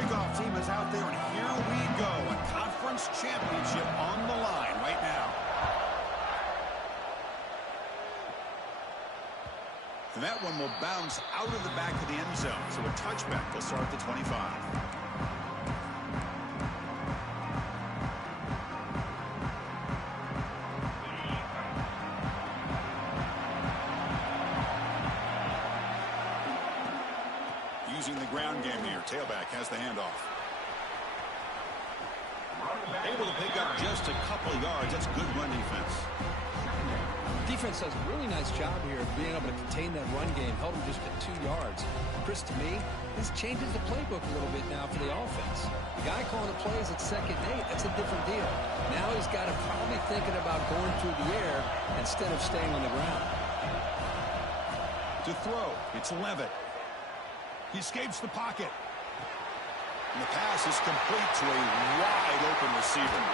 kickoff team is out there, and here we go. A conference championship on the line right now. And that one will bounce out of the back of the end zone. So a touchback will start at the 25. Using the ground game here. Tailback has the handoff. Able to pick up just a couple yards. That's good run defense. Defense does a really nice job here of being able to contain that run game. Held him just at 2 yards. Chris, to me, this changes the playbook a little bit now for the offense. The guy calling the plays at 2nd and 8, that's a different deal. Now he's got to probably thinking about going through the air instead of staying on the ground. To throw, it's Levitt. He escapes the pocket. And the pass is complete to a wide open receiver.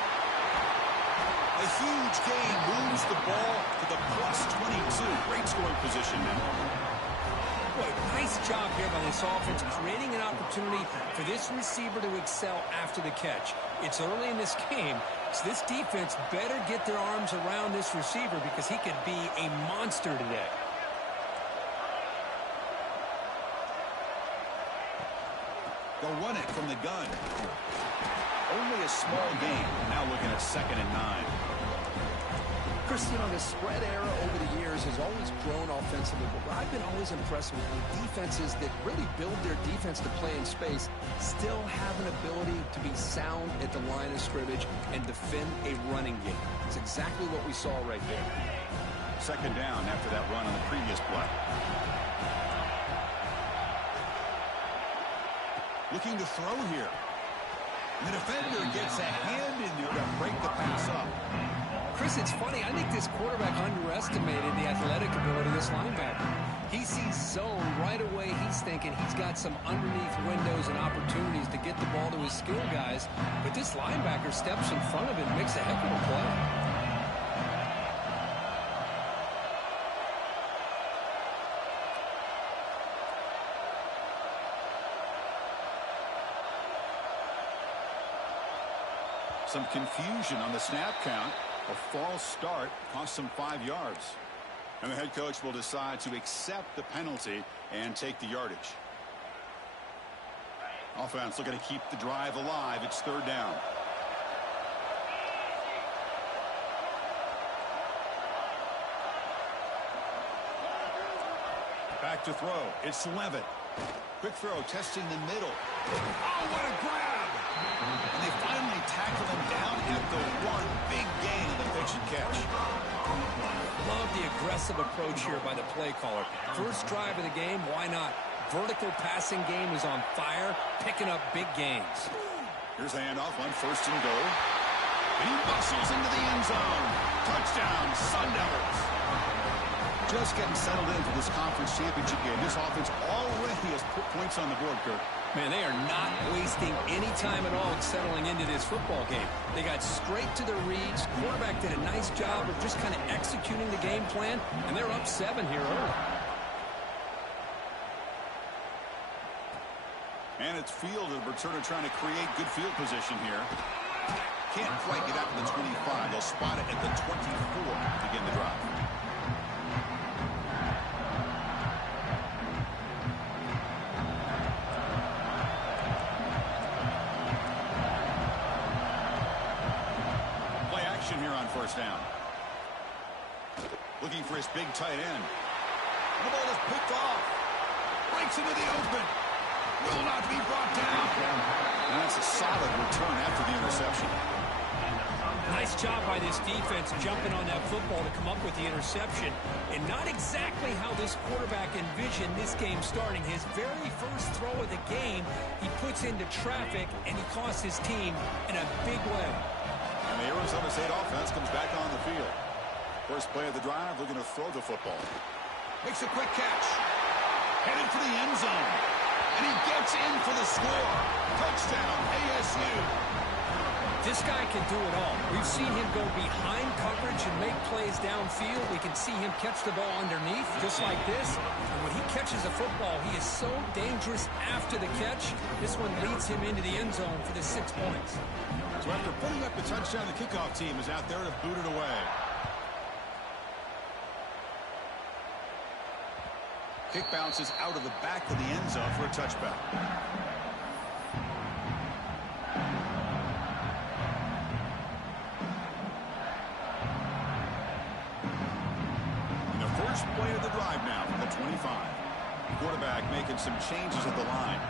A huge gain moves the ball to the +22. Great scoring position now. Boy, nice job here by this offense, creating an opportunity for this receiver to excel after the catch. It's early in this game, so this defense better get their arms around this receiver because he could be a monster today. They'll run it from the gun. Only a small gain. Now looking at 2nd and 9. Chris, you know, the spread era over the years has always grown offensively, but what I've been always impressed with defenses that really build their defense to play in space still have an ability to be sound at the line of scrimmage and defend a running game. It's exactly what we saw right there. 2nd down after that run on the previous play. Looking to throw here. The defender gets a hand in there to break the pass up. Chris, it's funny. I think this quarterback underestimated the athletic ability of this linebacker. He sees zone right away. He's thinking he's got some underneath windows and opportunities to get the ball to his skill guys. But this linebacker steps in front of him and makes a heck of a play. Some confusion on the snap count. A false start cost them 5 yards. And the head coach will decide to accept the penalty and take the yardage. Offense looking to keep the drive alive. It's 3rd down. Back to throw. It's Levitt. Quick throw, testing the middle. Oh, what a grab! And they finally tackle him down at the 1. Big gain in the pitch and catch. Love the aggressive approach here by the play caller. First drive of the game, why not? Vertical passing game is on fire, picking up big gains. Here's the handoff on 1st and goal. And he bustles into the end zone. Touchdown, Sun Devils. Just getting settled into this conference championship game. This offense already has put points on the board, Kurt. Man, they are not wasting any time at all settling into this football game. They got straight to their reads. Quarterback did a nice job of just kind of executing the game plan, and they're up 7 here early. And it's fielded. Returner trying to create good field position here. Can't quite get out to the 25. They'll spot it at the 24 to begin the drive. Here on 1st down. Looking for his big tight end. The ball is picked off. Breaks into the open. Will not be brought down. And that's a solid return after the interception. Nice job by this defense jumping on that football to come up with the interception. And not exactly how this quarterback envisioned this game starting. His very first throw of the game, he puts into traffic, and he costs his team in a big way. And the Arizona State offense comes back on the field. First play of the drive, looking to throw the football. Makes a quick catch. Headed for the end zone. And he gets It's in for the score. Touchdown, ASU. This guy can do it all. We've seen him go behind coverage and make plays downfield. We can see him catch the ball underneath, just like this. And when he catches a football, he is so dangerous after the catch. This one leads him into the end zone for the 6 points. So after putting up the touchdown, the kickoff team is out there to boot it away. Kick bounces out of the back of the end zone for a touchback. First play of the drive now from the 25. Quarterback making some changes at the line.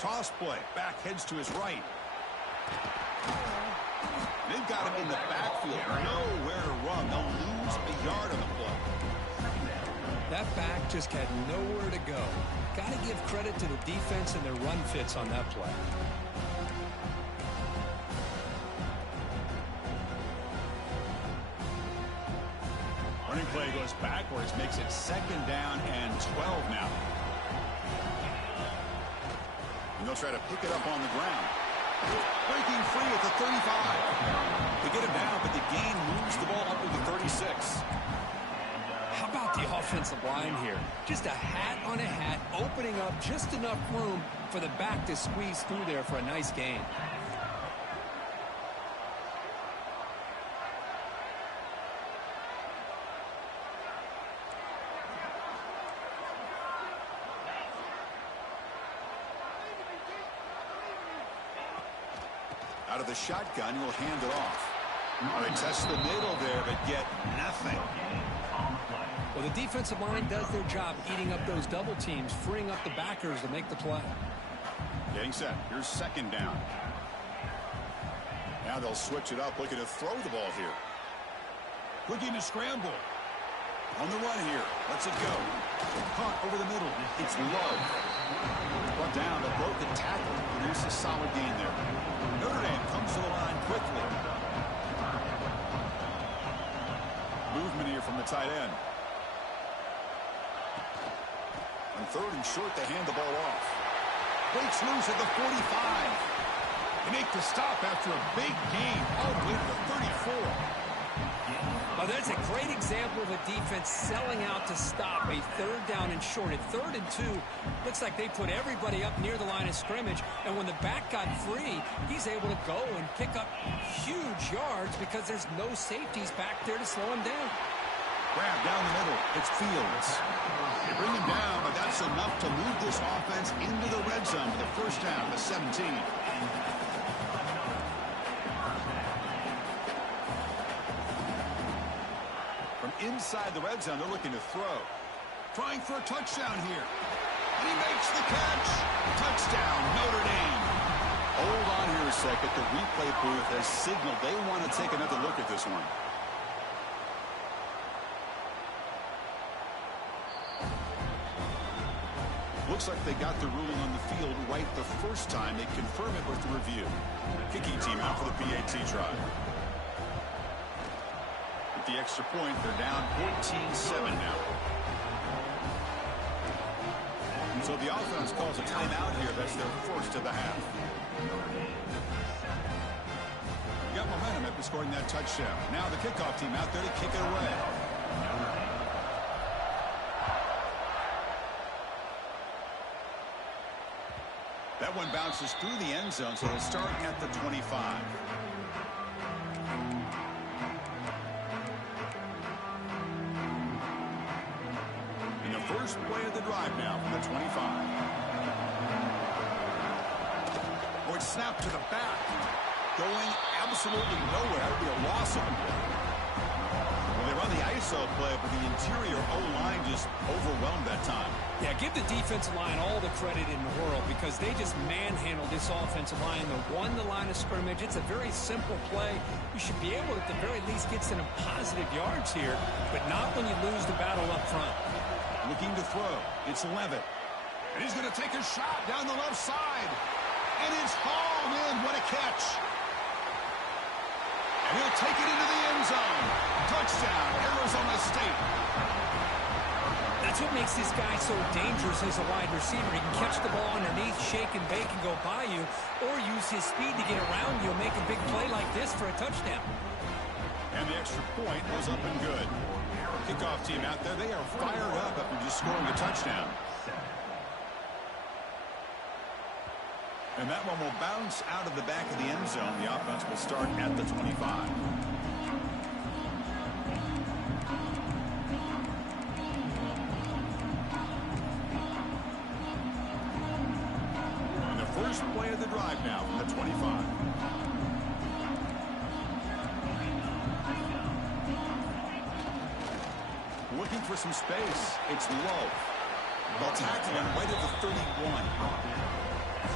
Toss play. Back heads to his right. They've got him in the backfield. Nowhere to run. They'll lose a yard on the play. That back just had nowhere to go. Got to give credit to the defense and their run fits on that play. Running play goes backwards, makes it 2nd down and 12 now. And they'll try to pick it up on the ground. Breaking free at the 35. They get it down, but the gain moves the ball up to the 36. How about the offensive line here? Just a hat on a hat, opening up just enough room for the back to squeeze through there for a nice gain. Out of the shotgun, he'll hand it off. They test the middle there, but get nothing. Well, the defensive line does their job eating up those double teams, freeing up the backers to make the play. Getting set. Here's 2nd down. Now they'll switch it up, looking to throw the ball here. Looking to scramble. On the run here. Lets it go. Caught over the middle. It's low. Brought down, a broken tackle. Produces a solid gain there. Notre Dame comes to the line quickly. Movement here from the tight end. On 3rd and short, they hand the ball off. Breaks loose at the 45. They make the stop after a big gain all the way to the 34. Oh, that's a great example of a defense selling out to stop a 3rd down and short. At 3rd and 2, looks like they put everybody up near the line of scrimmage, and when the back got free, he's able to go and pick up huge yards because there's no safeties back there to slow him down. Grab down the middle. It's Fields. They bring him down, but that's enough to move this offense into the red zone for the 1st down, the 17. From inside the red zone, they're looking to throw. Trying for a touchdown here. And he makes the catch. Touchdown, Notre Dame. Hold on here a second. The replay booth has signaled they want to take another look at this one. Looks like they got the ruling on the field right the first time. They confirm it with the review. Kicking team out for the PAT try. With the extra point, they're down 14-7 now. So the offense calls a timeout here. That's their first of the half. You got momentum after scoring that touchdown. Now the kickoff team out there to kick it away. That one bounces through the end zone, so they'll start at the 25. In the first play of the drive now from the 25. Oh, it's snapped to the back. Going absolutely nowhere. That would be a loss of a play. Well, they run the ISO play, but the interior O-line just overwhelmed that time. Yeah, give the defensive line all the credit in the world because they just manhandled this offensive line. They won the line of scrimmage. It's a very simple play. You should be able to, at the very least, get some positive yards here, but not when you lose the battle up front. Looking to throw. It's Levitt. And he's going to take a shot down the left side. And it's hauled in. What a catch. And he'll take it into the end zone. Touchdown, Arizona State. That's what makes this guy so dangerous as a wide receiver. He can catch the ball underneath, shake and bake, and go by you, or use his speed to get around you and make a big play like this for a touchdown. And the extra point was up and good. Kickoff team out there, they are fired up after just scoring a touchdown. And that one will bounce out of the back of the end zone. The offense will start at the 25. And the first play of the drive now from the 25. Looking for some space. It's low. They'll tackle him right at the 31.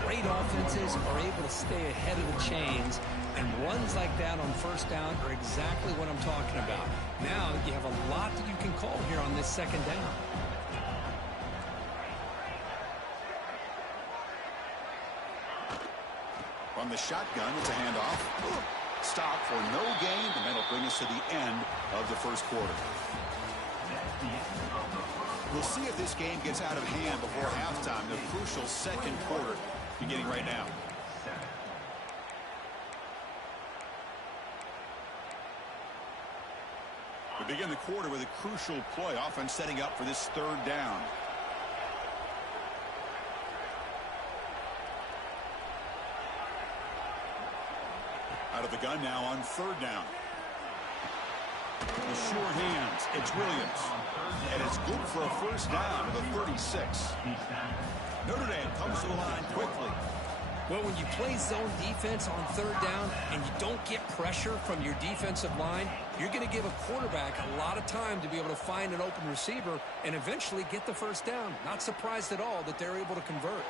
Great offenses are able to stay ahead of the chains, and runs like that on first down are exactly what I'm talking about. Now you have a lot that you can call here on this second down. From the shotgun, it's a handoff. Stop for no gain, and that'll bring us to the end of the first quarter. We'll see if this game gets out of hand before halftime, the crucial second quarter beginning right now. We begin the quarter with a crucial play, offense setting up for this third down. Out of the gun now on third down. The sure hands, it's Williams. And it's good for a first down to the 36. Notre Dame comes to the line quickly. Well, when you play zone defense on third down and you don't get pressure from your defensive line, you're going to give a quarterback a lot of time to be able to find an open receiver and eventually get the first down. Not surprised at all that they're able to convert.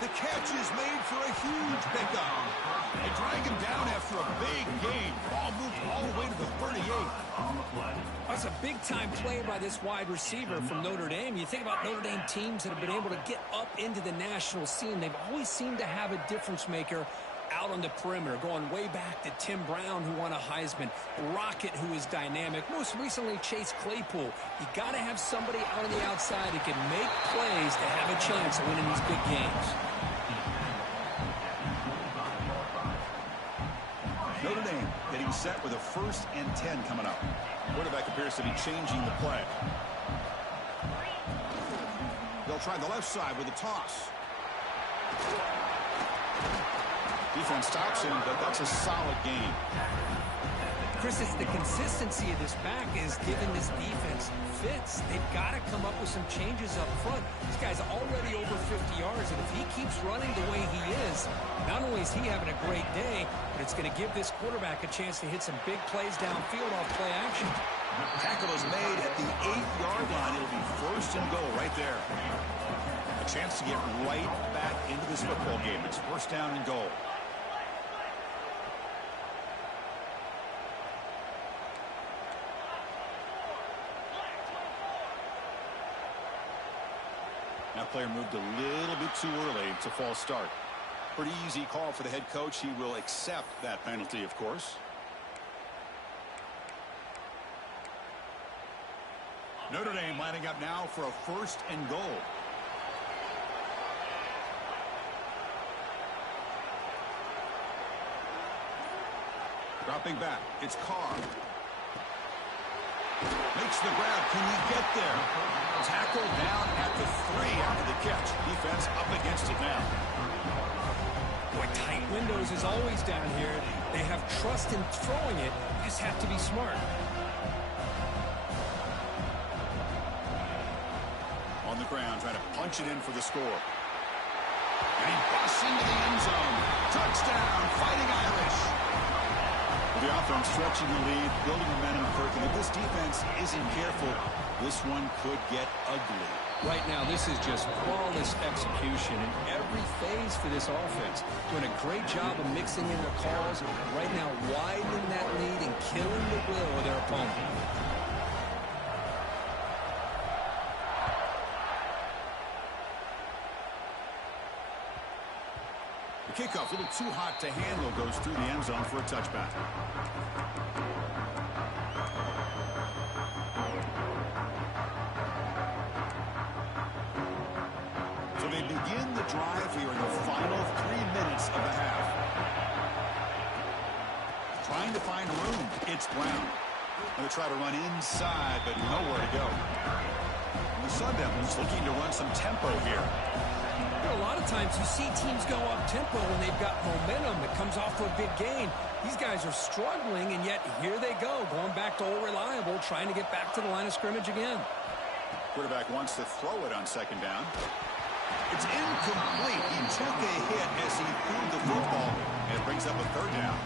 The catch is made for a huge pickup. They drag him down after a big gain. Ball moved all the way to the 38. That's a big-time play by this wide receiver from Notre Dame. You think about Notre Dame teams that have been able to get up into the national scene. They've always seemed to have a difference maker out on the perimeter, going way back to Tim Brown, who won a Heisman, Rocket, who is dynamic, most recently Chase Claypool. You got to have somebody out on the outside who can make plays to have a chance of winning these big games. Notre Dame getting set with a 1st and 10 coming up. Quarterback appears to be changing the play. They'll try the left side with a toss. Defense stops him, but that's a solid game. Chris, it's the consistency of this back is giving this defense fits. They've got to come up with some changes up front. This guy's already over 50 yards, and if he keeps running the way he is, not only is he having a great day, but it's going to give this quarterback a chance to hit some big plays downfield off play action. Tackle is made at the 8-yard line. It'll be 1st and goal right there. A chance to get right back into this football game. It's 1st down and goal. That player moved a little bit too early. It's a false start. Pretty easy call for the head coach. He will accept that penalty, of course. Notre Dame lining up now for a 1st and goal. Dropping back. It's Carr. Makes the grab. Can he get there? Tackle down at the 3 after the catch. Defense up against it now. Boy, tight windows is always down here. They have trust in throwing it. You just have to be smart. On the ground, trying to punch it in for the score. And he busts into the end zone. Touchdown, Fighting Irish. The offense stretching the lead, building momentum quickly. If this defense isn't careful, this one could get ugly. Right now, this is just flawless execution in every phase for this offense. Doing a great job of mixing in their calls. Right now, widening that lead and killing the will of their opponent. Kickoff, a little too hot to handle, goes through the end zone for a touchback. begin the drive here in the final 3 minutes of the half. Trying to find room. It's Brown. Going to try to run inside, but nowhere to go. The Sun Devils looking to run some tempo here. A lot of times you see teams go up-tempo when they've got momentum that comes off to a big gain. These guys are struggling, and yet here they go, going back to old reliable, trying to get back to the line of scrimmage again. Quarterback wants to throw it on second down. It's incomplete. He took a hit as he threw the football, and it brings up a third down.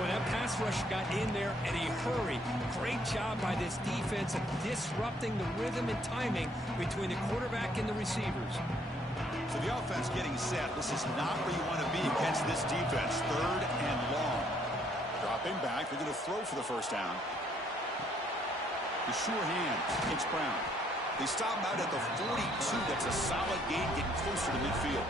Well, that pass rush got in there in a hurry. Great job by this defense of disrupting the rhythm and timing between the quarterback and the receivers. So the offense getting set. This is not where you want to be against this defense. Third and long. Dropping back. They're going to throw for the first down. The sure hand. It's Brown. They stop him out at the 42. That's a solid gain getting closer to midfield.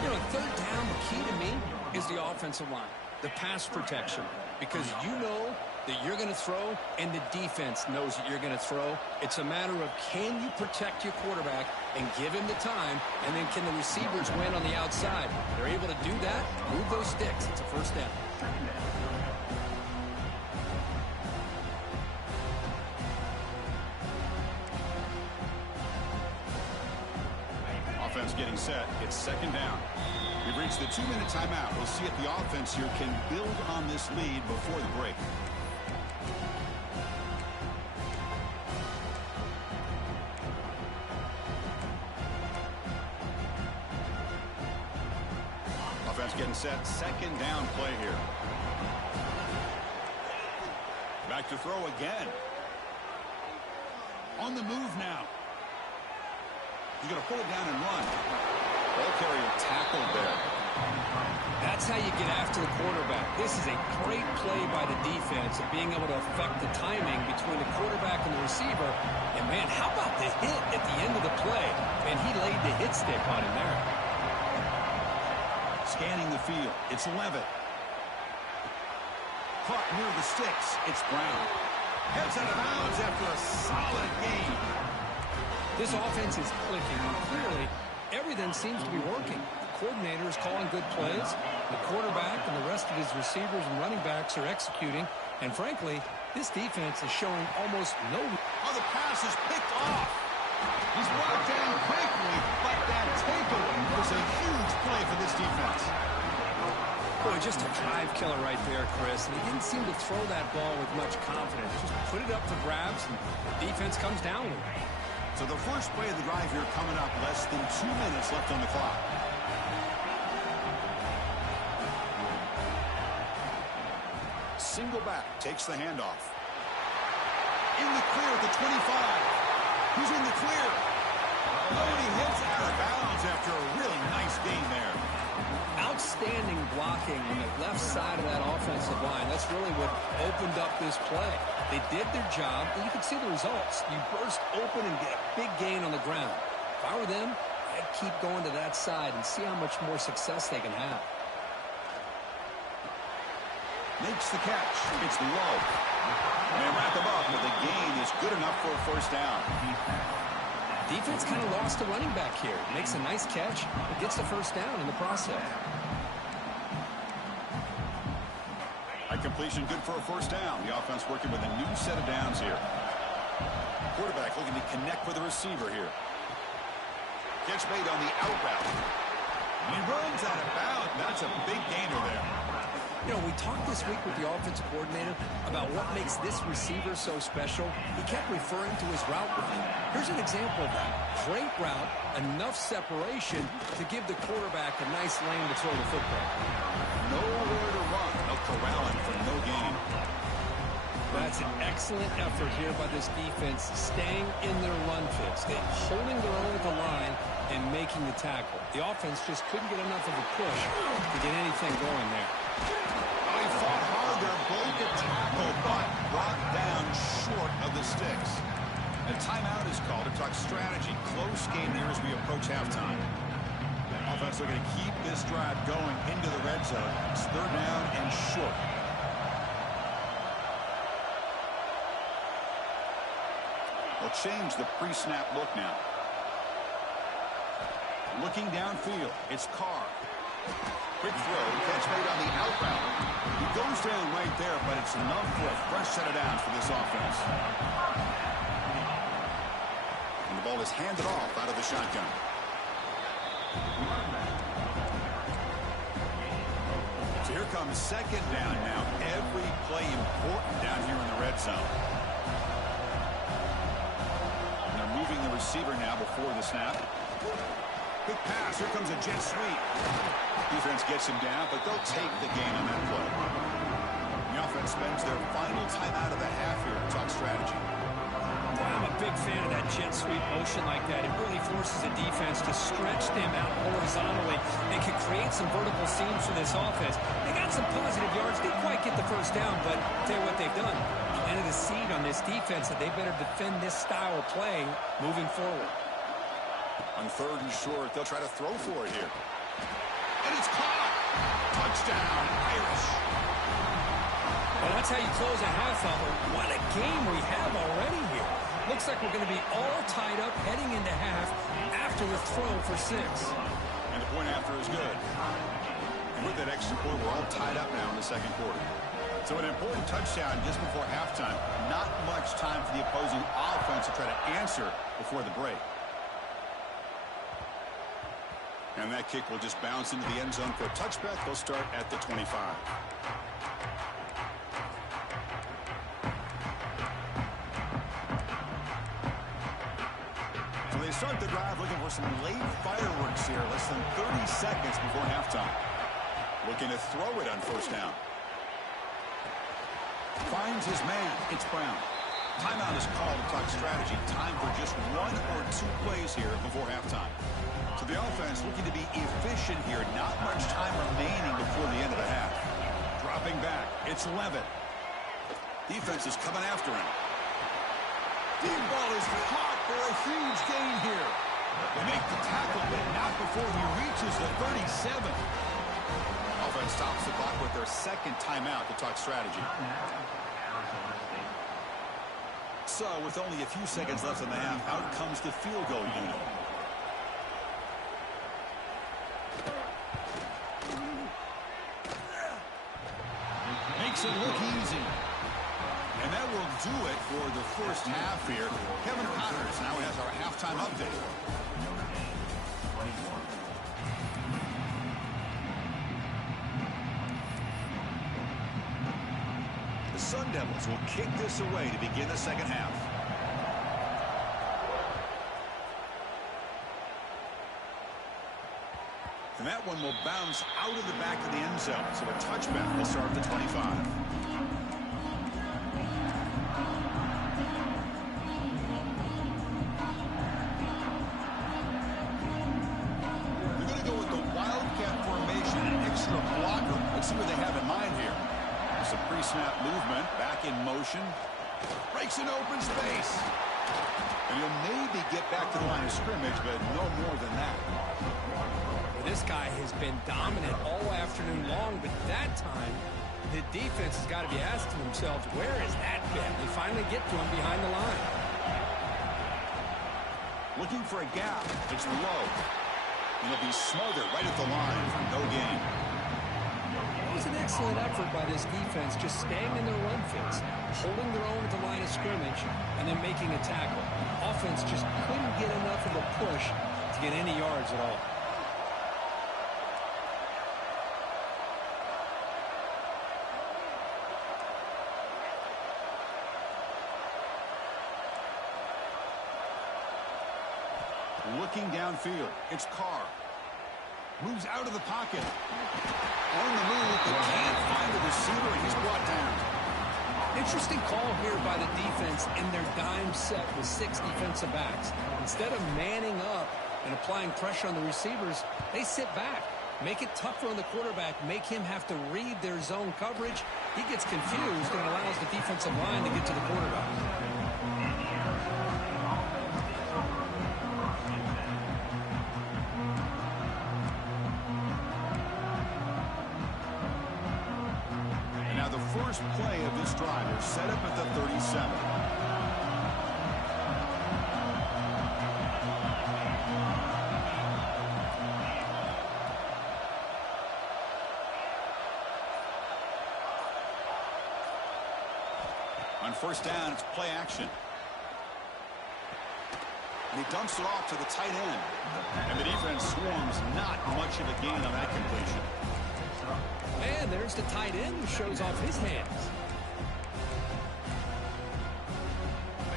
You know, third down, the key to me is the offensive line, the pass protection, because you know that you're going to throw and the defense knows that you're going to throw. It's a matter of can you protect your quarterback and give him the time, and then can the receivers win on the outside? They're able to do that, move those sticks. It's a first down. Offense getting set. It's second down. We've reached the 2-minute timeout. We'll see if the offense here can build on this lead before the break. Offense getting set. Second down play here. Back to throw again. On the move now. He's going to pull it down and run. Ball carrier tackled there. That's how you get after the quarterback. This is a great play by the defense of being able to affect the timing between the quarterback and the receiver. And, man, how about the hit at the end of the play? And he laid the hit stick on him there. Scanning the field. It's Levitt. Caught near the sticks. It's Brown. Heads out of bounds after a solid gain. This offense is clicking, and clearly everything seems to be working. The coordinator is calling good plays. The quarterback and the rest of his receivers and running backs are executing. And frankly, this defense is showing almost no... Oh, the pass is picked off. He's brought down quickly, but that takeaway was a huge play for this defense. Boy, just a drive killer right there, Chris. And he didn't seem to throw that ball with much confidence. Just put it up for grabs, and the defense comes down with it. So the first play of the drive here coming up, less than 2 minutes left on the clock. Single back, takes the handoff. In the clear at the 25. He's in the clear. Oh, and he hits out of bounds after a really nice gain there. Outstanding blocking on the left side of that offensive line. That's really what opened up this play. They did their job, and you can see the results. You burst open and get a big gain on the ground. If I were them, I'd keep going to that side and see how much more success they can have. Makes the catch. It's low. And wrap him up, but the gain is good enough for a first down. Defense kind of lost a running back here. Makes a nice catch, but gets the first down in the process. Completion good for a first down. The offense working with a new set of downs here. Quarterback looking to connect with the receiver here. Catch made on the out route. He runs out of bounds. That's a big gainer there. You know, we talked this week with the offensive coordinator about what makes this receiver so special. He kept referring to his route running. Here's an example of that. Great route, enough separation to give the quarterback a nice lane to throw the football. Nowhere to run. No corralling for no gain. That's an excellent effort here by this defense, staying in their run fits. They're holding their own at the line and making the tackle. The offense just couldn't get enough of a push to get anything going there. They fought hard there, broke a tackle, but brought down short of the sticks. A timeout is called to talk strategy. Close game here as we approach halftime. Offense looking to keep this drive going into the red zone. It's third down and short. They'll change the pre-snap look now. Looking downfield, it's Carr. Quick throw, catch made on the out route. He goes down right there, but it's enough for a fresh set of downs for this offense. And the ball is handed off out of the shotgun. So here comes second down now. Every play important down here in the red zone. And they're moving the receiver now before the snap. Quick pass. Here comes a jet sweep. Defense gets him down, but they'll take the gain on that play. The offense spends their final timeout of the half here to talk strategy. Well, I'm a big fan of that jet sweep motion like that. It really forces the defense to stretch them out horizontally and can create some vertical seams for this offense. They got some positive yards. Didn't quite get the first down, but I'll tell you what they've done. Planted a seed on this defense that they better defend this style of play moving forward. On third and short, they'll try to throw for it here. And it's caught. Touchdown, Irish. Well, that's how you close a half out. What a game we have already here. Looks like we're going to be all tied up heading into half after the throw for 6. And the point after is good. And with that extra point, we're all tied up now in the second quarter. So an important touchdown just before halftime. Not much time for the opposing offense to try to answer before the break. And that kick will just bounce into the end zone for a touchback. They'll start at the 25. So they start the drive looking for some late fireworks here. Less than 30 seconds before halftime. Looking to throw it on first down. Finds his man. It's Brown. Timeout is called to talk strategy. Time for just 1 or 2 plays here before halftime. So the offense looking to be efficient here. Not much time remaining before the end of the half. Dropping back. It's Levitt. Defense is coming after him. Deep ball is caught for a huge gain here. They make the tackle, but not before he reaches the 37. Offense stops the clock with their second timeout to talk strategy. So with only a few seconds left in the half, out comes the field goal unit. Makes it look easy. And that will do it for the first half here. Kevin Connors now has our halftime update. The Sun Devils will kick this away to begin the second half. And that one will bounce out of the back of the end zone. So a touchback will start at the 25. They're going to go with the Wildcat formation, an extra blocker. Let's see what they have in mind here. Some pre-snap movement, back in motion. Breaks an open space. And he'll maybe get back to the line of scrimmage, but no more than that. This guy has been dominant all afternoon long, but that time, the defense has got to be asking themselves, where is that been? They finally get to him behind the line. Looking for a gap. It's low. And he'll be smothered right at the line for no gain. It was an excellent effort by this defense, just staying in their run fits, holding their own at the line of scrimmage, and then making a tackle. Offense just couldn't get enough of a push to get any yards at all. Looking downfield, it's Carr. Moves out of the pocket. On the move, but can't find the receiver, and he's brought down. Interesting call here by the defense in their dime set with 6 defensive backs. Instead of manning up and applying pressure on the receivers, they sit back. Make it tougher on the quarterback. Make him have to read their zone coverage. He gets confused and allows the defensive line to get to the quarterback. First play of this drive is set up at the 37. On first down, it's play action. And he dumps it off to the tight end. And the defense swarms not much of a gain on that completion. And there's the tight end who shows off his hands.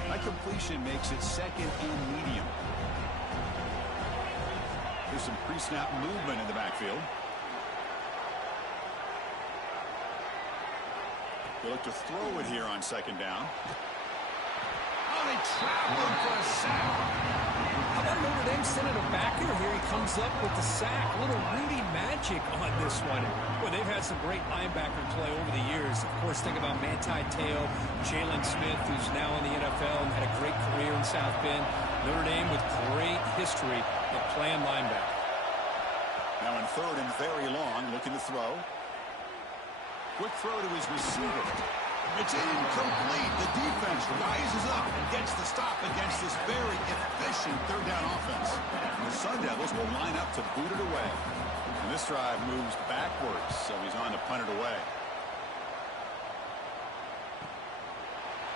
That completion makes it second and medium. There's some pre-snap movement in the backfield. They look to throw it here on second down. Oh, they trapped him for a sack. How about Notre Dame sending a backer? Here he comes up with the sack. A little Rudy magic on this one. Well, they've had some great linebacker play over the years. Of course, think about Manti Te'o, Jalen Smith, who's now in the NFL and had a great career in South Bend. Notre Dame with great history of playing linebacker. Now in third and very long, looking to throw. Quick throw to his receiver. It's incomplete. The defense rises up and gets the stop against this very efficient third down offense. The Sun Devils will line up to boot it away. And this drive moves backwards, so he's on to punt it away.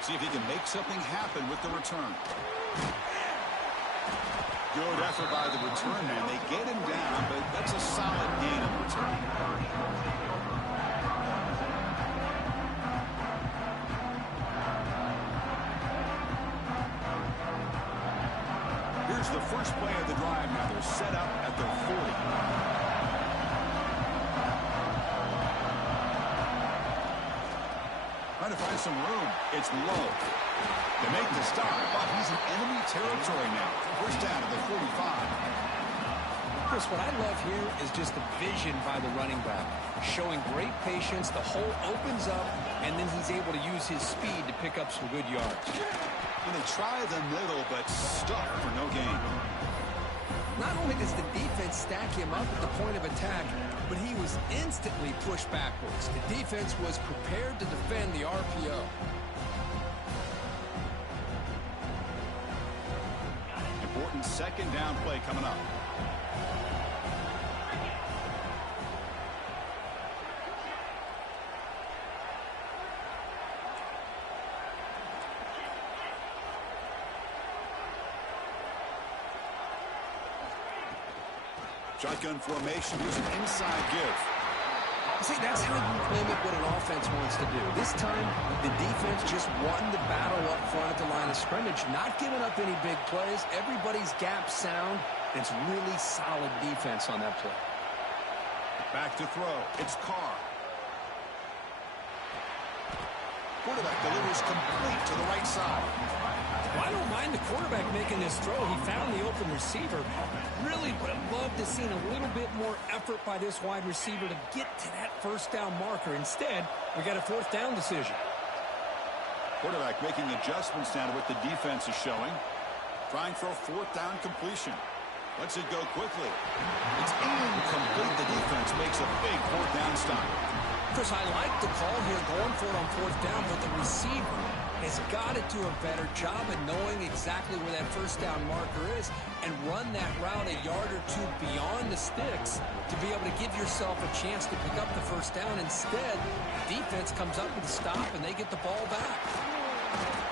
See if he can make something happen with the return. Good effort by the return man. They get him down, but that's a solid gain on the return. Here's the first play of the drive now. They're set up at their 40. Trying to find some room. It's low. They make the stop, but he's in enemy territory now. First down to the 45. Chris, what I love here is just the vision by the running back. Showing great patience. The hole opens up, and then he's able to use his speed to pick up some good yards. And they try the middle, but stuck for no gain. Not only does the defense stack him up at the point of attack, but he was instantly pushed backwards. The defense was prepared to defend the RPO. Important second down play coming up. Shotgun formation. Here's an inside give. See, that's how you limit what an offense wants to do. This time, the defense just won the battle up front at the line of scrimmage, not giving up any big plays. Everybody's gap sound. It's really solid defense on that play. Back to throw. It's Carr. Quarterback delivers complete to the right side. Well, I don't mind the quarterback making this throw. He found the open receiver. Really would have loved to have seen a little bit more effort by this wide receiver to get to that first down marker. Instead, we got a fourth down decision. Quarterback making adjustments now to what the defense is showing. Trying for a fourth down completion. Lets it go quickly. It's incomplete. The defense makes a big fourth down stop. Chris, I like the call here going for it on fourth down, but the receiver has got to do a better job of knowing exactly where that first down marker is and run that route a yard or two beyond the sticks to be able to give yourself a chance to pick up the first down. Instead, defense comes up with a stop and they get the ball back.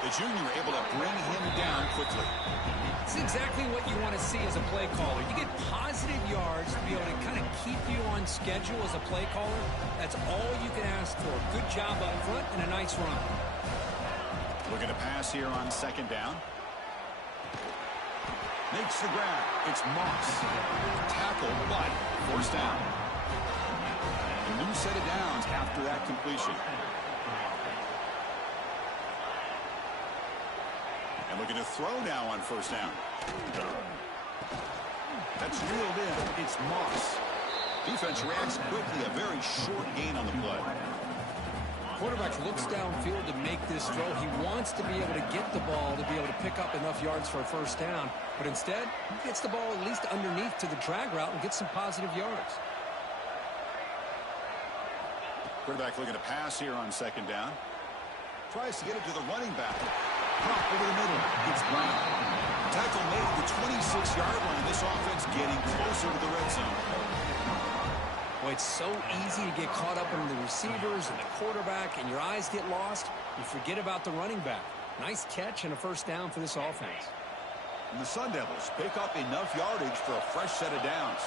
The junior able to bring him down quickly. It's exactly what you want to see as a play caller. You get positive yards to be able to kind of keep you on schedule as a play caller. That's all you can ask for. Good job up front and a nice run. Looking to pass here on second down. Makes the grab. It's Moss. Tackle, but forced down. A new set of downs after that completion. And looking to throw now on first down. That's reeled in. It's Moss. Defense reacts quickly. A very short gain on the play. Quarterback looks downfield to make this throw. He wants to be able to get the ball to be able to pick up enough yards for a first down. But instead, he gets the ball at least underneath to the drag route and gets some positive yards. Quarterback looking to pass here on second down. Tries to get it to the running back. Pop over the middle. It's Brown. Tackle made at the 26-yard line. This offense getting closer to the red zone. Boy, it's so easy to get caught up in the receivers and the quarterback, and your eyes get lost. You forget about the running back. Nice catch and a first down for this offense. And the Sun Devils pick up enough yardage for a fresh set of downs.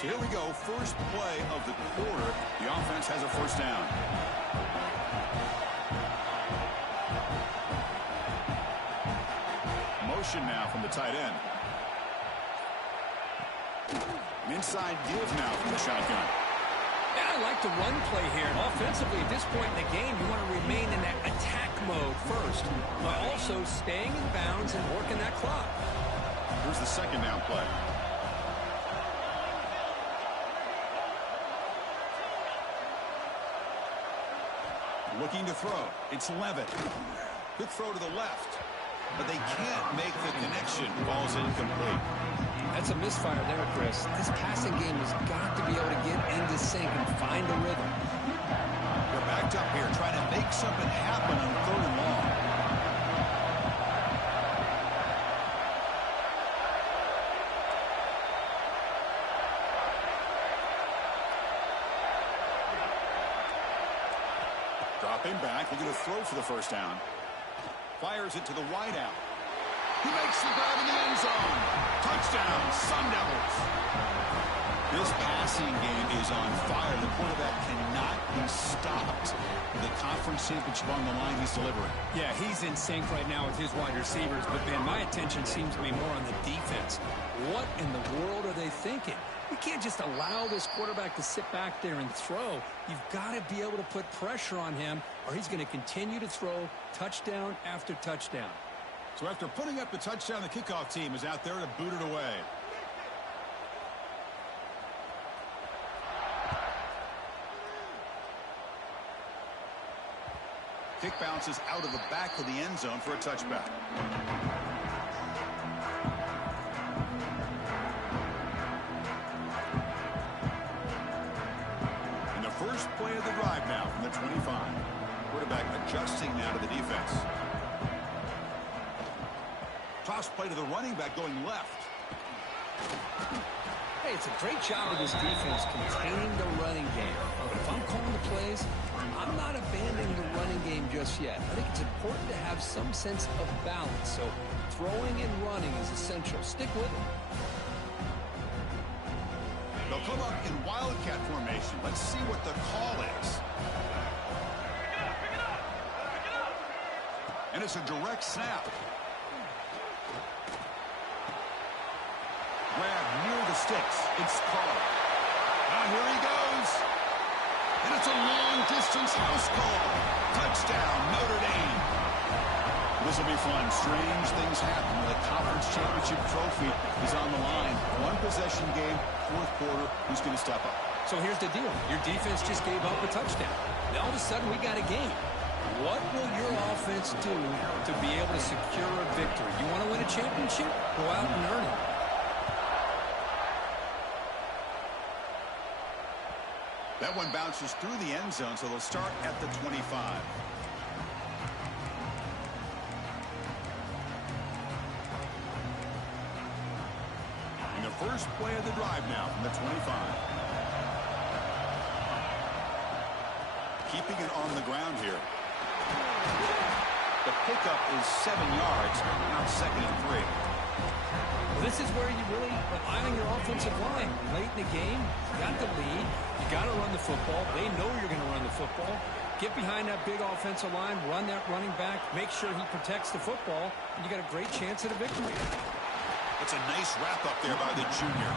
So here we go, first play of the quarter. The offense has a first down. Motion now from the tight end. An inside give now from the shotgun. Yeah, I like the run play here. Offensively, at this point in the game, you want to remain in that attack mode first, while also staying in bounds and working that clock. Here's the second down play. Looking to throw. It's Levitt. Good throw to the left. But they can't make the connection. Ball's incomplete. That's a misfire there, Chris. This passing game has got to be able to get into sync and find a rhythm. They're backed up here trying to make something happen on 3rd and long. Dropping back, they're going to throw for the first down. Fires it to the wideout. He makes the grab in the end zone. Touchdown, Sun Devils. This passing game is on fire. The quarterback cannot be stopped. With the conference championship on the line, he's delivering. Yeah, he's in sync right now with his wide receivers, but Ben, my attention seems to be more on the defense. What in the world are they thinking? You can't just allow this quarterback to sit back there and throw. You've got to be able to put pressure on him, or he's going to continue to throw touchdown after touchdown. So after putting up the touchdown, the kickoff team is out there to boot it away. Kick bounces out of the back of the end zone for a touchback. And the first play of the drive now from the 25. Quarterback adjusting now to the defense. Toss play to the running back going left. Hey, it's a great job of this defense containing the running game. If I'm calling the plays, I'm not abandoning the running game just yet. I think it's important to have some sense of balance. So throwing and running is essential. Stick with it. They'll come up in wildcat formation. Let's see what the call is. And it's a direct snap. Grab near the sticks. It's called. Now here he goes. And it's a long-distance house call. Touchdown, Notre Dame. This will be fun. Strange things happen when the conference championship trophy is on the line. One possession game, 4th quarter. Who's going to step up? So here's the deal. Your defense just gave up a touchdown. Now all of a sudden we got a game. What will your offense do to be able to secure a victory? You want to win a championship? Go out and earn it. That one bounces through the end zone, so they'll start at the 25. And the first play of the drive now from the 25. Keeping it on the ground here. The pickup is 7 yards, now 2nd and 3. Well, this is where you really rely on your offensive line. Late in the game, you got the lead. You got to run the football. They know you're going to run the football. Get behind that big offensive line, run that running back, make sure he protects the football, and you got a great chance at a victory. It's a nice wrap up there by the junior.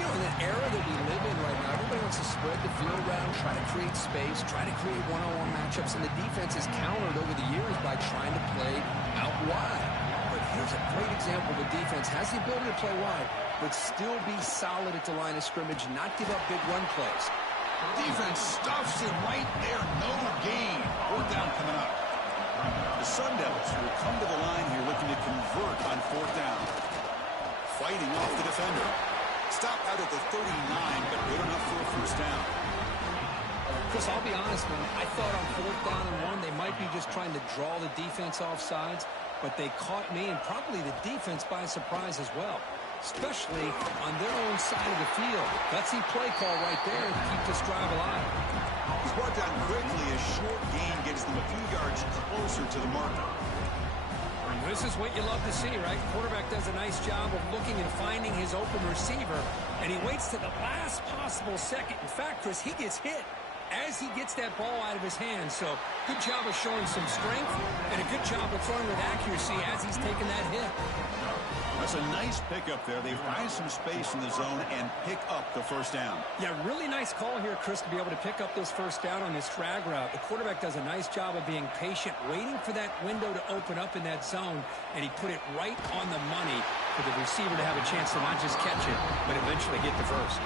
You know, in the era that we live in right now, everybody wants wants to spread the field around, try to create space, try to create one-on-one matchups, and the defense has countered over the years by trying to play out wide. But here's a great example. The defense has the ability to play wide, but still be solid at the line of scrimmage, not give up big run plays. Defense stuffs it right there. No gain. Fourth down coming up. The Sun Devils will come to the line here looking to convert on fourth down. Fighting off the defender. Stopped out at the 39, but good enough for a first down. Chris, I'll be honest, man. I thought on fourth down and 1, they might be just trying to draw the defense off sides, but they caught me and probably the defense by surprise as well, especially on their own side of the field. Gutsy play call right there to keep this drive alive. He's brought down quickly. A short gain gets them a few yards closer to the marker. This is what you love to see, right? Quarterback does a nice job of looking and finding his open receiver, and he waits to the last possible second. In fact, Chris, he gets hit as he gets that ball out of his hands. So good job of showing some strength and a good job of throwing with accuracy as he's taking that hit. That's a nice pickup there. They find some space in the zone and pick up the first down. Yeah, really nice call here, Chris, to be able to pick up this first down on this drag route. The quarterback does a nice job of being patient, waiting for that window to open up in that zone, and he put it right on the money for the receiver to have a chance to not just catch it, but eventually get the first.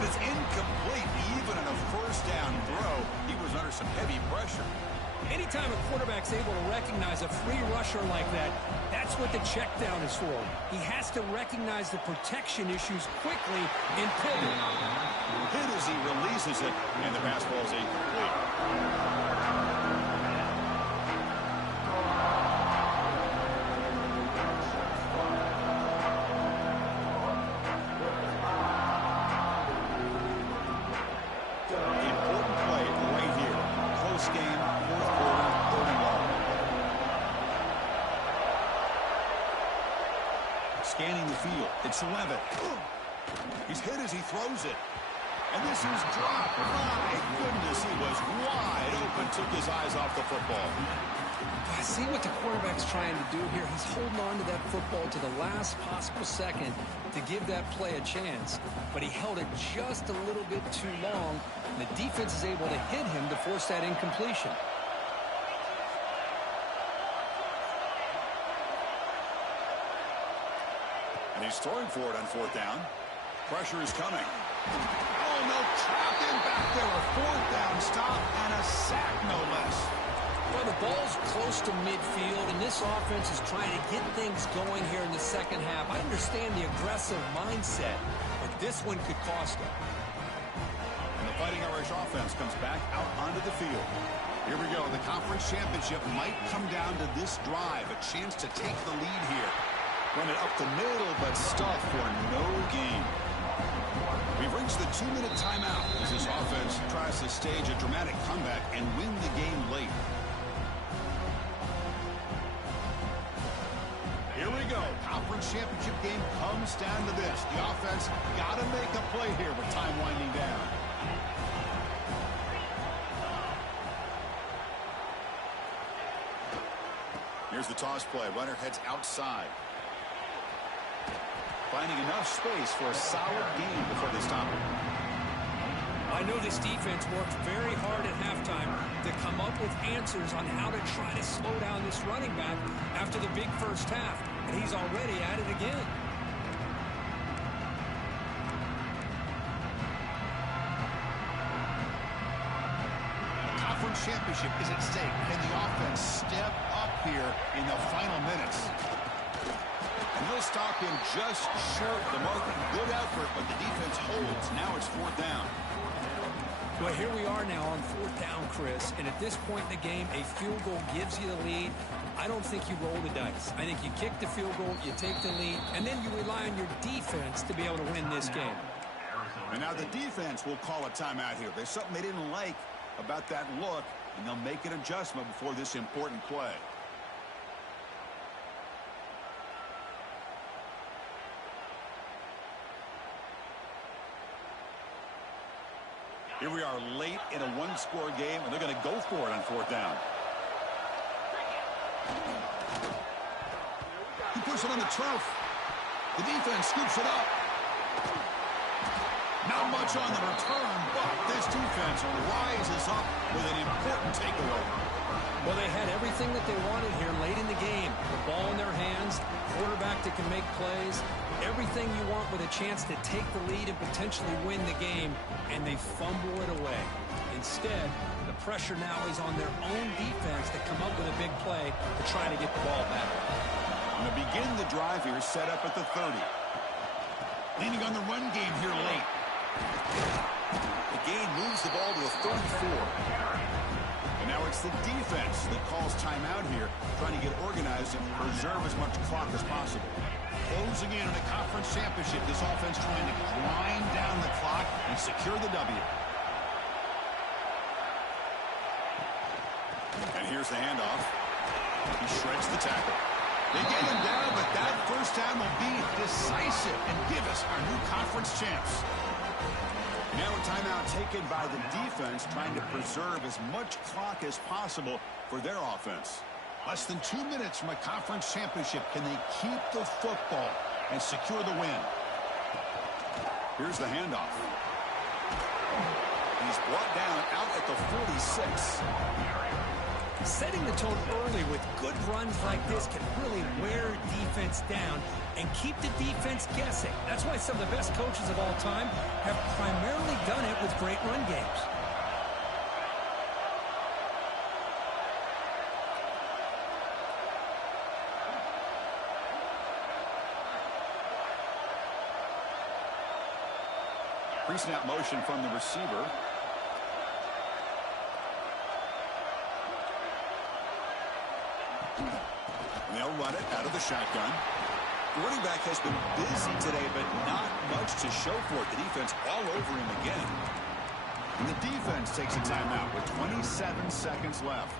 And it's incomplete. Even in a first down throw, he was under some heavy pressure. Anytime a quarterback's able to recognize a free rusher like that, that's what the check down is for. He has to recognize the protection issues quickly and pivot. Hit as he releases it, and the pass ball is incomplete. Scanning the field. It's Levitt. He's hit as he throws it. And this is dropped. My goodness, he was wide open. Took his eyes off the football. I see what the quarterback's trying to do here. He's holding on to that football to the last possible second to give that play a chance. But he held it just a little bit too long. And the defense is able to hit him to force that incompletion. And he's throwing for it on fourth down. Pressure is coming. Oh, no, trapped in back there. A fourth down stop and a sack, no less. Well, the ball's close to midfield, and this offense is trying to get things going here in the second half. I understand the aggressive mindset, but this one could cost them. And the Fighting Irish offense comes back out onto the field. Here we go. The conference championship might come down to this drive. A chance to take the lead here. Run it up the middle, but stuff for no gain. We've reached the 2-minute timeout as this offense tries to stage a dramatic comeback and win the game late. Here we go. Conference championship game comes down to this. The offense got to make a play here with time winding down. Here's the toss play. Runner heads outside. Finding enough space for a solid gain before they stop it. I know this defense worked very hard at halftime to come up with answers on how to try to slow down this running back after the big first half, and he's already at it again. The conference championship is at stake. Can the offense step up here in the final minutes? And they'll stop him just short of the mark. Good effort, but the defense holds. Now it's fourth down. Well, here we are now on fourth down, Chris. And at this point in the game, a field goal gives you the lead. I don't think you roll the dice. I think you kick the field goal, you take the lead, and then you rely on your defense to be able to win this game. And now the defense will call a timeout here. There's something they didn't like about that look, and they'll make an adjustment before this important play. Here we are late in a one-score game, and they're going to go for it on fourth down. He puts it on the turf. The defense scoops it up. Now Not much on the return, but this defense rises up with an important takeaway. Well, they had everything that they wanted here late in the game. The ball in their hands, quarterback that can make plays, everything you want with a chance to take the lead and potentially win the game, and they fumble it away. Instead, the pressure now is on their own defense to come up with a big play to try to get the ball back. And to begin the drive here, set up at the 30. Leaning on the run game here late. The game moves the ball to a 34. And now it's the defense that calls timeout here, trying to get organized and preserve as much clock as possible. Closing in on a conference championship, this offense trying to grind down the clock and secure the W. And here's the handoff. He shreds the tackle. They get him down, but that first down will be decisive and give us our new conference champs. Now a timeout taken by the defense, trying to preserve as much clock as possible for their offense. Less than 2 minutes from a conference championship. Can they keep the football and secure the win? Here's the handoff. He's brought down out at the 46. Setting the tone early with good runs like this can really wear defense down and keep the defense guessing. That's why some of the best coaches of all time have primarily done it with great run games. Pre-snap motion from the receiver. They'll run it out of the shotgun. The running back has been busy today, but not much to show for it. The defense all over him again. And the defense takes a timeout with 27 seconds left.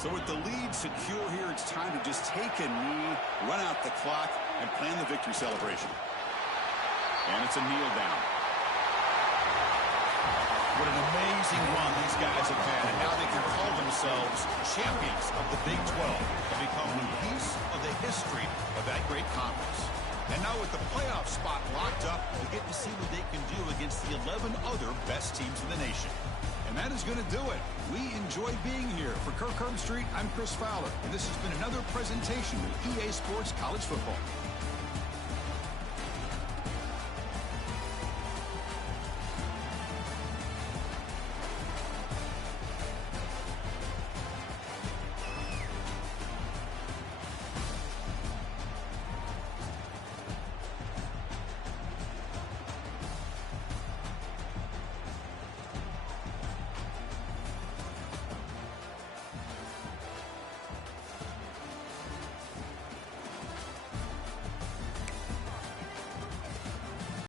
So with the lead secure here, it's time to just take a knee, run out the clock, and plan the victory celebration. And it's a kneel down. What an amazing run these guys have had, and now they can call themselves champions of the Big 12 and become a piece of the history of that great conference. And now with the playoff spot locked up, we get to see what they can do against the 11 other best teams in the nation. And that is going to do it. We enjoy being here. For Kirk Herbstreit, I'm Chris Fowler, and this has been another presentation of EA Sports College Football.